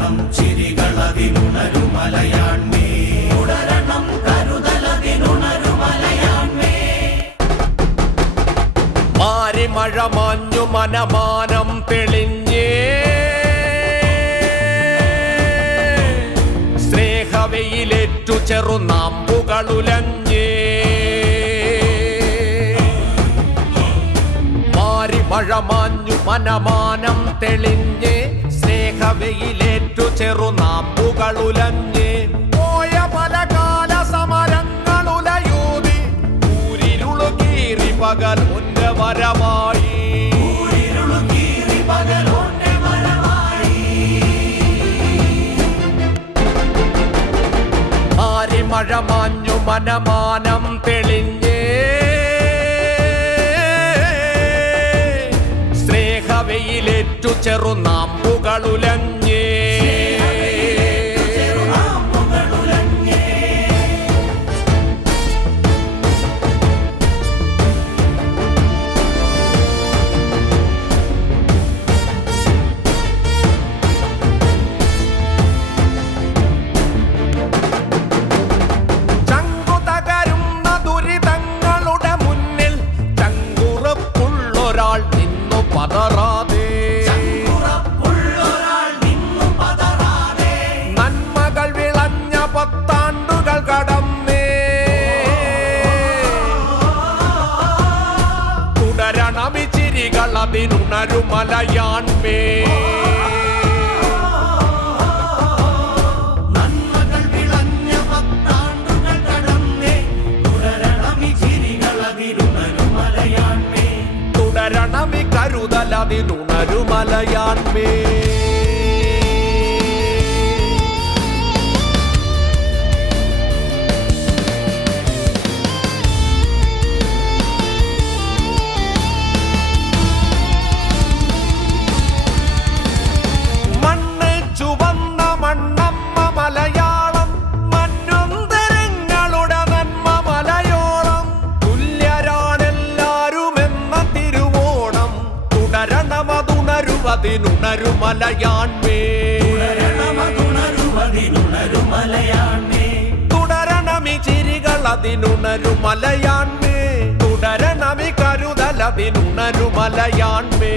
തുടരണം ചിരികളതിനുണരുമലയാൺമേ തുടരണം കരുതലതിനുണരുമലയാൺമേ മാരി മഴ മാഞ്ഞു മനമാനം തെളിഞ്ഞേ സ്നേഹവെയിലേറ്റു ചെറുനാമ്പുകളുലഞ്ഞേ മാരി മഴ മാഞ്ഞു മനമാനം തെളിഞ്ഞേ സ്നേഹവെയിലേറ്റു ചെറുനാമ്പുകളുലഞ്ഞേ പോയ പല കാല സമരങ്ങളുലയൂതി ഊരിരുളുകീറി പകൽ മുന്റെ വരവായി മാരി മഴ മാഞ്ഞു മനമാനം തെളിഞ്ഞേ സ്നേഹവെയിലേറ്റു ചെറുനാമ്പുകളുലഞ്ഞേ നന്മകൾ വിളഞ്ഞ പത്താണ്ടുകൾ കടന്നേ തുടരണമി ചിരികൾ അതിനുണരുമലയാൺമേ നന്മകൾ വിളഞ്ഞ പത്താണ്ടുകൾ കടന്നേ തുടരണമി ചിരികൾ അതിനുണരുമലയാൺമേ തുടരണമി കരുതലതിനുണരുമലയാൺമേ മണ്ണ് ചുവന്ന മണ്ണമ്മ മലയാളം മഞ്ഞുന്തരങ്ങളുടെ നന്മ മലയോളം തുല്യരാണെല്ലാരുമെന്ന തിരുവോണം തുടരണമതുണരുവതിനുണരുമലയാൺമേ തുടരണമി ചിരികൾ അതിനുണരുമലയാൺമേ തുടരണമി കരുതലതിനുണരുമലയാൺമേ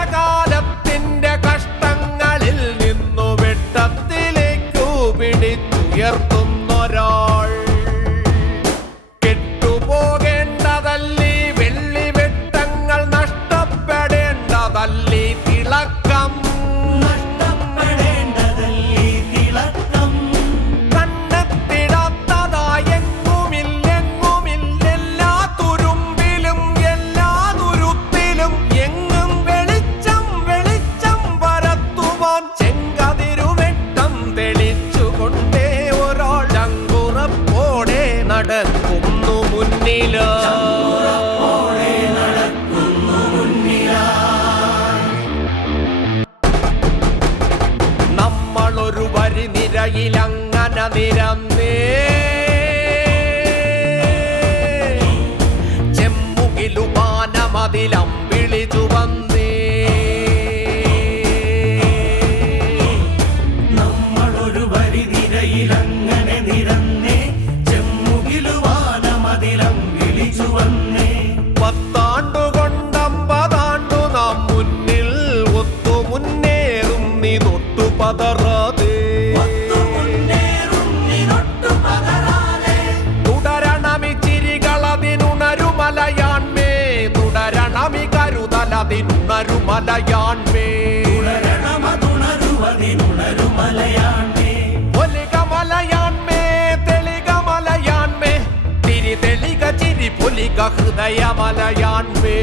കെട്ടകാലത്തിന്റെ കഷ്ടങ്ങളിൽ നിന്നു വെട്ടത്തിലേക്കു പിടിച്ചുയർത്തുന്നൊരാൾ കെട്ടുപോകേണ്ടതല്ലീ വെള്ളി വെട്ടങ്ങൾ നഷ്ടപ്പെടേണ്ടതല്ലീ തിളക്കം കണ്ണെത്തിടാത്തതായെങ്ങുമില്ലെങ്ങുമില്ലെല്ലാ തുരുമ്പിലും എല്ലാ തുരുത്തിലും എങ്ങും വെളിച്ചം വെളിച്ചം പരത്തുവാൻ ചെങ്കതിരുവെട്ടം തെളിച്ചുകൊണ്ടേ ഒരാൾ ചങ്കുറപ്പോടെ നടക്കുന്നു മുന്നിലോ നമ്മളൊരു വരി നിരയിലങ്ങനെ നിരന്നേ ചെമ്മുകിലുപാനമതിലം വിളിച്ചു വന്നേ നമ്മളൊരു വരി നിരയിലങ്ങനെ നിരന്നേ ചെമ്മുകിലുവാനമതിലം വിളിച്ചു വന്നേ പത്താണ്ടുകൊണ്ടമ്പതാണ്ടു നാം മുന്നിൽ ഒത്തു മുന്നേറും നീ തൊട്ടു പതറാതെ തുടരണമി ചിരികൾ അതിനുണരുമലയാൺമേ തുടരണമി കരുതലതിനുണരുമലയാൺമേ ഒലികമലയാൺമേ തെളികമലയാൺമേ തിരി തെളിക ചിരി പൊലിക ഹൃദയമലയാൺമേ